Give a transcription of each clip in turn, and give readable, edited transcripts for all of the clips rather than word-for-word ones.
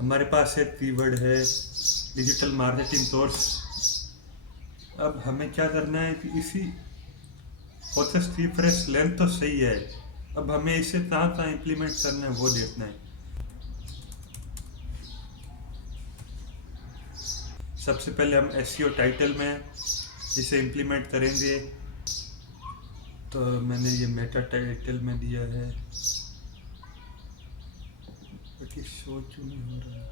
हमारे पास एक कीवर्ड है डिजिटल मार्केटिंग सोर्स। अब हमें क्या करना है कि इसी प्रोसेस रिफ्रेश लेंथ तो सही है, अब हमें इसे कहाँ कहाँ इम्प्लीमेंट करना है वो देखना है। सबसे पहले हम एसईओ टाइटल में इसे इम्प्लीमेंट करेंगे। तो मैंने ये मेटा टाइटल में दिया है, बट ये शो क्यों नहीं हो रहा है।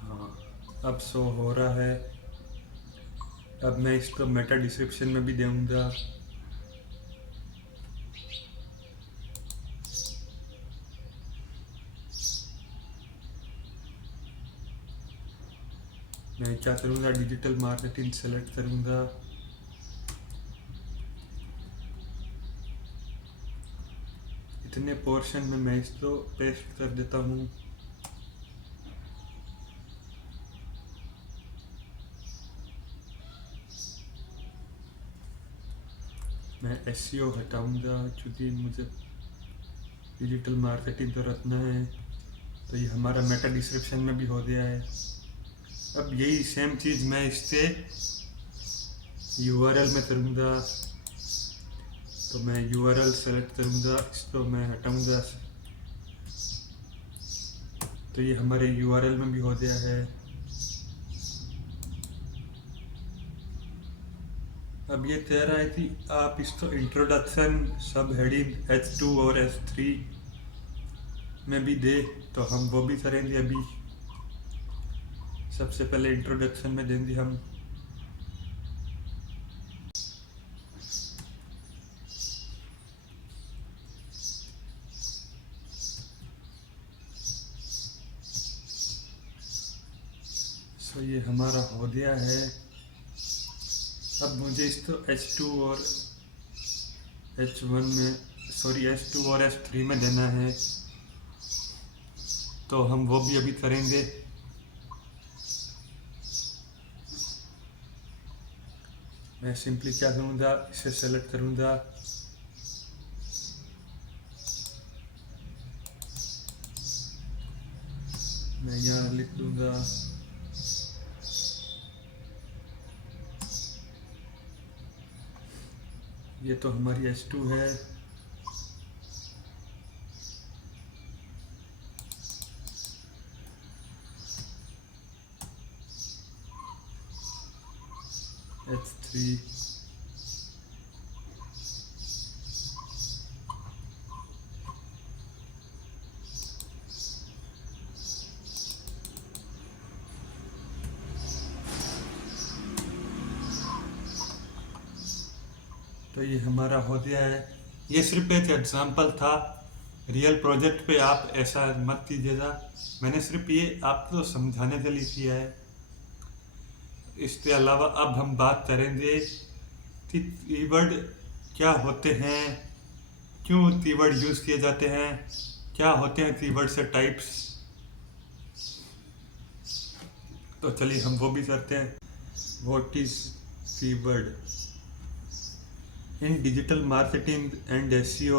हाँ, अब शो हो रहा है। अब मैं इसको मेटा डिस्क्रिप्शन में भी दूंगा। मैं क्या करूँगा, डिजिटल मार्केटिंग सेलेक्ट करूँगा। इतने पोर्शन में मैं इसको पेस्ट कर देता हूँ। मैं एसईओ हटाऊँगा क्योंकि मुझे डिजिटल मार्केटिंग तो रखना है। तो ये हमारा मेटा डिस्क्रिप्शन में भी हो गया है। अब यही सेम चीज़ मैं इससे यूआरएल में करूँगा। तो मैं यूआरएल सेलेक्ट करूँगा, इसको मैं हटाऊँगा। तो ये हमारे यूआरएल में भी हो गया है। अब ये कह रहा है कि आप इसको इंट्रोडक्शन सब हेडिंग H2 और H3 में भी दे, तो हम वो भी करेंगे। अभी सबसे पहले इंट्रोडक्शन में देंगे हम। तो ये हमारा हो गया है। अब मुझे इसको H2 और H1 में H2 और H3 में देना है, तो हम वो भी अभी करेंगे। मैं सिंपली क्या करूँगा, इसे सेलेक्ट करूँगा। मैं यहाँ लिख दूँगा ये तो हमारी H2 है। H3 तो ये हमारा हो गया है। ये सिर्फ एक एग्जाम्पल था, रियल प्रोजेक्ट पे आप ऐसा मत कीजिएगा। मैंने सिर्फ ये आपको समझाने के लिए किया है। इसके अलावा अब हम बात करेंगे कि कीवर्ड क्या होते हैं, क्यों कीवर्ड यूज़ किए जाते हैं, क्या होते हैं कीवर्ड से टाइप्स। तो चलिए हम वो भी करते हैं। What is keyword in digital marketing and SEO?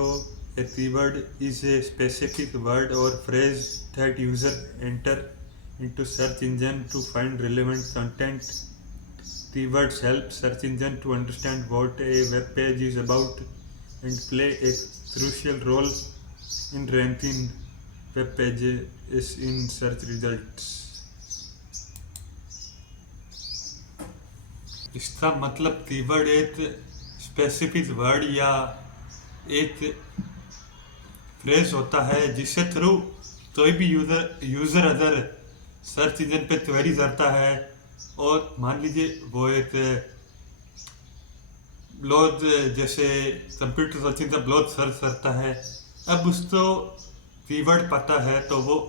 A keyword is a specific word or phrase that user enter into search engine to find relevant content. Keywords help search engine to understand what a web page is about and play a crucial role in ranking web pages in search results. इसका मतलब keyword एक specific word या एक phrase होता है जिससे through कोई भी यूज़र अगर सर्च इंजन पे क्वेरी करता है, और मान लीजिए वो एक ब्लॉग, जैसे computer search engine blog search करता है, अब उसको कीवर्ड पता है तो वो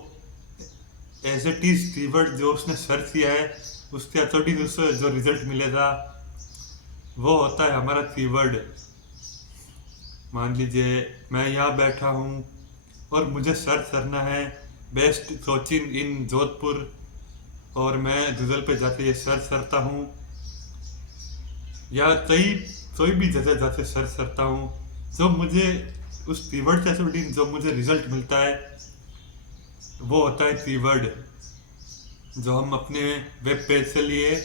एज इट इज कीवर्ड जो उसने सर्च किया है उसके अकॉर्डिंग उसको जो रिजल्ट मिलेगा वो होता है हमारा कीवर्ड। मान लीजिए मैं यहाँ बैठा हूँ और मुझे सर्च करना है बेस्ट कोचिंग इन जोधपुर, और मैं गूगल पे जाके ये सर्च करता हूँ, या कोई भी जगह जाके सर्च करता हूँ, जो मुझे उस कीवर्ड के अकॉर्डिंग जो मुझे रिजल्ट मिलता है वो होता है कीवर्ड जो हम अपने वेब पेज के लिए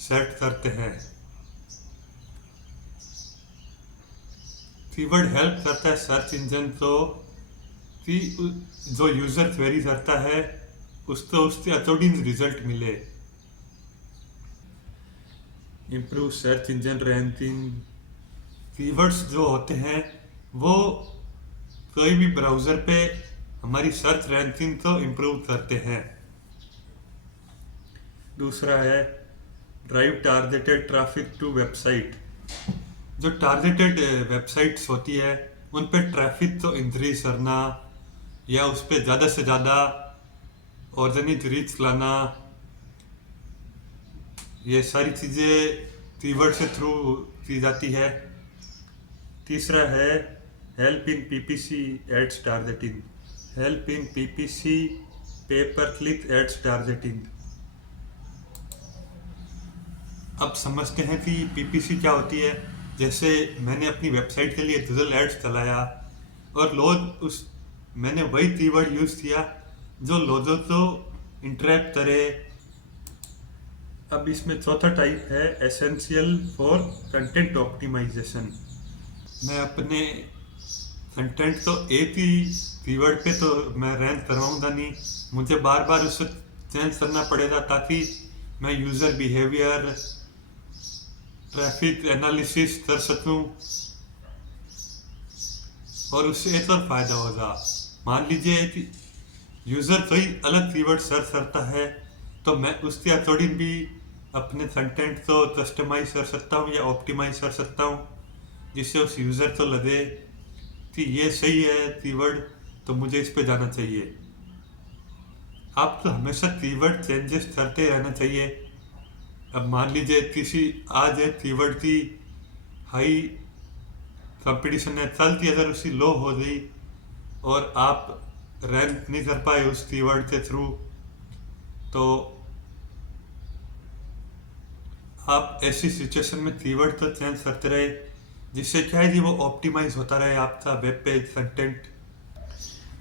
सेट करते हैं। कीवर्ड हेल्प करता है सर्च इंजन को कि जो यूजर क्वेरी करता है उसको उसके अकॉर्डिंग रिजल्ट मिले। Improve search engine ranking. Keywords जो होते हैं वो कोई भी ब्राउज़र पे हमारी सर्च रैंकिंग को इम्प्रूव करते हैं। दूसरा है drive targeted traffic to website. जो टारगेटेड वेबसाइट्स होती है उन पे ट्रैफिक को इंक्रीज करना या उस पर ज़्यादा से ज़्यादा ऑर्गेनिक रीच लाना, ये सारी चीज़ें कीवर्ड से थ्रू की जाती है। तीसरा है help in PPC ads targeting. Help in PPC pay per click ads targeting. अब समझते हैं कि पीपीसी क्या होती है। जैसे मैंने अपनी वेबसाइट के लिए गूगल एड्स चलाया और मैंने वही कीवर्ड यूज़ किया जो लोगों को इंटरेक्ट करे। अब इसमें चौथा टाइप है एसेंशियल फॉर कंटेंट ऑप्टिमाइजेशन। मैं अपने कंटेंट तो एक ही कीवर्ड पे तो मैं रैंक करवाऊंगा नहीं, मुझे बार बार उसे चेंज करना पड़ेगा ताकि मैं यूज़र बिहेवियर ट्रैफिक एनालिसिस कर सकूं और उससे एक और फायदा होगा। मान लीजिए कि यूज़र कोई अलग कीवर्ड सर्च करता है तो मैं उसके अकॉर्डिंग भी अपने कंटेंट को कस्टमाइज कर सकता हूँ या ऑप्टिमाइज कर सकता हूँ, जिससे उस यूज़र को लगे कि ये सही है कीवर्ड तो मुझे इस पे जाना चाहिए। आपको हमेशा कीवर्ड चेंजेस करते रहना चाहिए। अब मान लीजिए आज एक कीवर्ड की हाई कंपटीशन है, कल की अगर उसकी लो हो गई और आप रैंक नहीं कर पाए उस कीवर्ड के थ्रू, तो आप ऐसी सिचुएशन में कीवर्ड को चेंज करते रहे, जिससे क्या है कि वो ऑप्टिमाइज होता रहे आपका वेब पेज कंटेंट।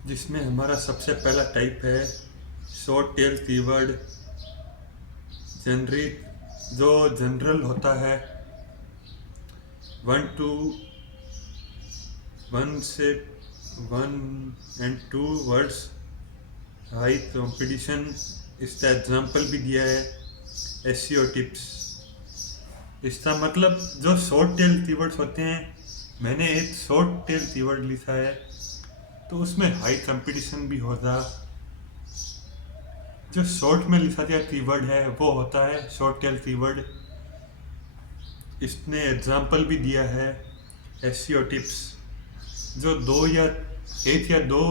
जिसमें हमारा सबसे पहला टाइप है शॉर्ट टेल कीवर्ड। जेनरिक जो जनरल होता है, 1 and 2 वर्ड्स, हाई कंपटीशन। इसका एग्जांपल भी दिया है एसईओ टिप्स। इसका मतलब जो शॉर्ट टेल कीवर्ड्स होते हैं, मैंने एक शॉर्ट टेल कीवर्ड लिखा है तो उसमें हाई कंपटीशन भी होगा। जो शॉर्ट में लिखा गया कीवर्ड है वो होता है शॉर्ट टेल कीवर्ड। इसने एग्जांपल भी दिया है एसईओ टिप्स, जो एक या दो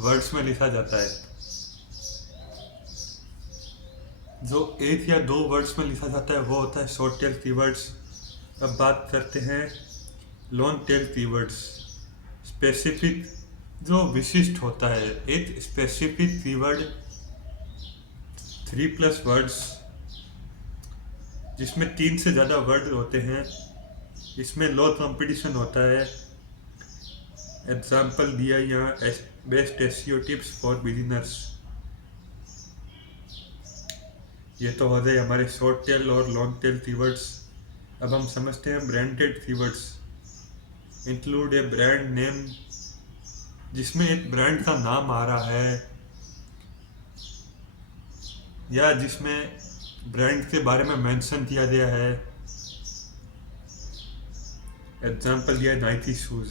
वर्ड्स में लिखा जाता है। जो एक या दो वर्ड्स में लिखा जाता है वो होता है शॉर्ट टेल कीवर्ड्स। अब बात करते हैं लॉन्ग टेल कीवर्ड्स। स्पेसिफिक जो विशिष्ट होता है, एक स्पेसिफिक कीवर्ड 3+ वर्ड्स जिसमें 3 से ज़्यादा वर्ड होते हैं, इसमें लो कंपटीशन होता है। एग्जाम्पल दिया यहाँ best SEO tips for beginners. ये तो हो गए हमारे शॉर्ट टेल और लॉन्ग टेल कीवर्ड्स। अब हम समझते हैं ब्रांडेड कीवर्ड्स। इंक्लूड ए ब्रांड नेम, जिसमें एक ब्रांड का नाम आ रहा है या जिसमें ब्रांड के बारे में मेंशन किया गया है। एग्जांपल दिया है Nike shoes.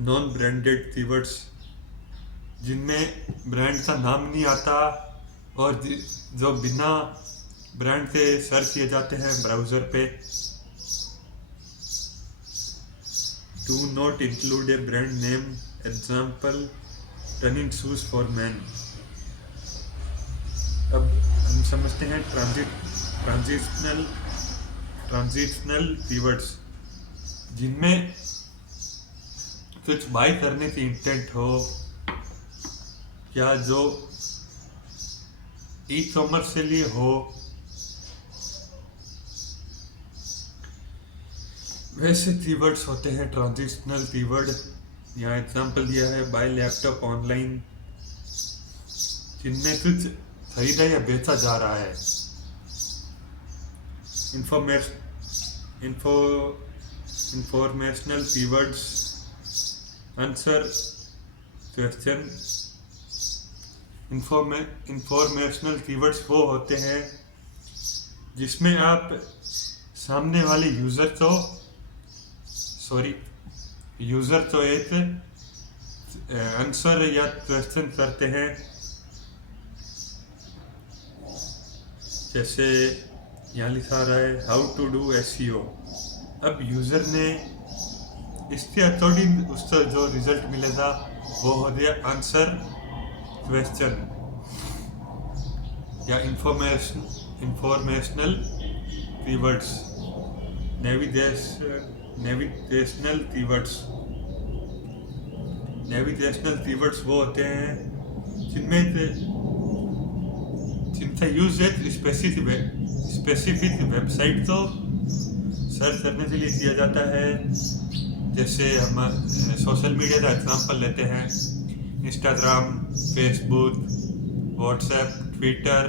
Non branded keywords, जिनमें ब्रांड का नाम नहीं आता और जो बिना ब्रांड से सर्च किए जाते हैं ब्राउज़र पे। Do not include A brand name, example running shoes for man. अब हम समझते हैं ट्रांजिशनल कीवर्ड्स, जिनमें कुछ बाय करने की इंटेंट हो या जो ई कॉमर्स के लिए हो। वैसे कीवर्ड्स होते हैं ट्रांजिशनल कीवर्ड। यहाँ एग्जांपल दिया है बाय लैपटॉप ऑनलाइन, जिनमें कुछ खरीदा या बेचा जा रहा है। Information info informational keywords, answer question. Informational keywords वो होते हैं जिसमें आप सामने वाले यूज़र तो एक आंसर या क्वेश्चन करते हैं। जैसे यहाँ लिखा रहा है हाउ टू डू एसईओ। अब यूज़र ने इसके अकॉर्डिंग उसका जो रिजल्ट मिलेगा वो हो गया आंसर क्वेश्चन या इंफॉर्मेशनल कीवर्ड्स। नेविगेशनल कीवर्ड्स वो होते हैं जिनका यूज एक स्पेसिफिक वेबसाइट को सर्च करने के लिए किया जाता है। जैसे हम सोशल मीडिया का एग्जांपल लेते हैं, Instagram, Facebook, WhatsApp, Twitter,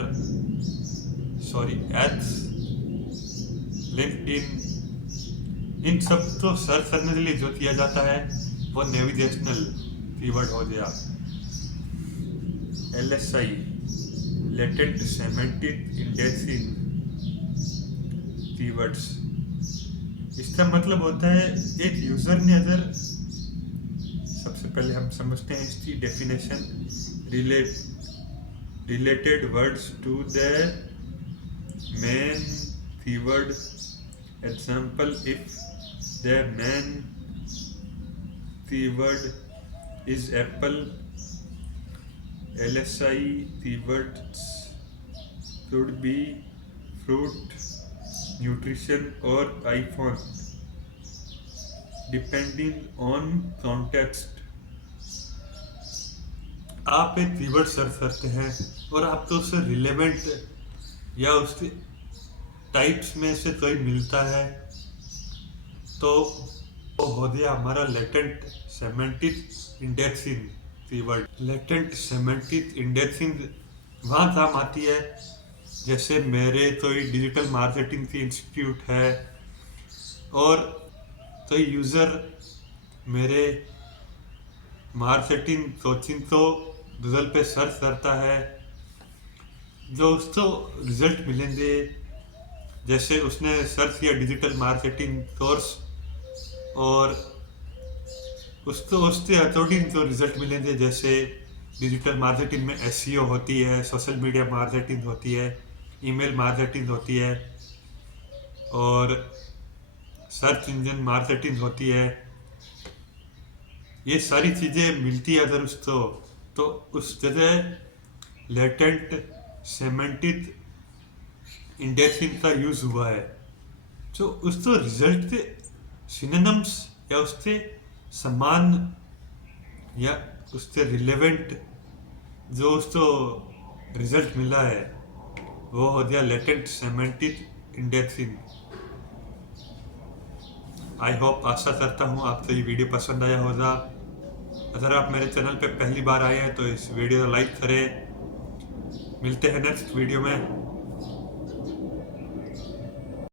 X, LinkedIn. इन सब को सर्च करने के लिए जो किया जाता है वो नेविगेशनल कीवर्ड हो गया। LSI, latent semantic indexing keywords. इसका मतलब होता है एक यूजर ने अगर, सबसे पहले हम समझते हैं इसकी definition, related words to the main keyword. Example, if the main keyword is apple, LSI keywords could be fruit, nutrition or iPhone, depending on context. आप एक कीवर्ड सर्च करते हैं और आपको उससे रिलेवेंट या उसके टाइप्स में से कोई मिलता है तो वो हो गया हमारा latent semantic indexing keyword. Latent semantic indexing वहाँ काम आती है जैसे मेरे कोई डिजिटल मार्केटिंग की इंस्टीट्यूट है और कोई यूज़र मेरे मार्केटिंग कोचिंग को गूगल पे सर्च करता है, जो उसको रिजल्ट मिलेंगे। जैसे उसने सर्च किया डिजिटल मार्केटिंग कोर्स और उसको उसके अकॉर्डिंग जो रिजल्ट मिलेंगे, जैसे डिजिटल मार्केटिंग में एसईओ होती है, सोशल मीडिया मार्केटिंग होती है, ईमेल मार्केटिंग होती है और सर्च इंजन मार्केटिंग होती है। ये सारी चीज़ें मिलती है अगर उसको, तो उस जगह लेटेंट सेमेंटिक इंडेक्सिंग का यूज़ हुआ है, जो उसको रिजल्ट के सिनोनिम्स या उसके समान या उससे रिलेवेंट जो उसको रिजल्ट मिला है वो हो गया latent semantic indexing. I hope, आशा करता हूँ आपको ये वीडियो पसंद आया होगा। अगर आप मेरे चैनल पे पहली बार आए हैं तो इस वीडियो को लाइक करें। मिलते हैं नेक्स्ट वीडियो में।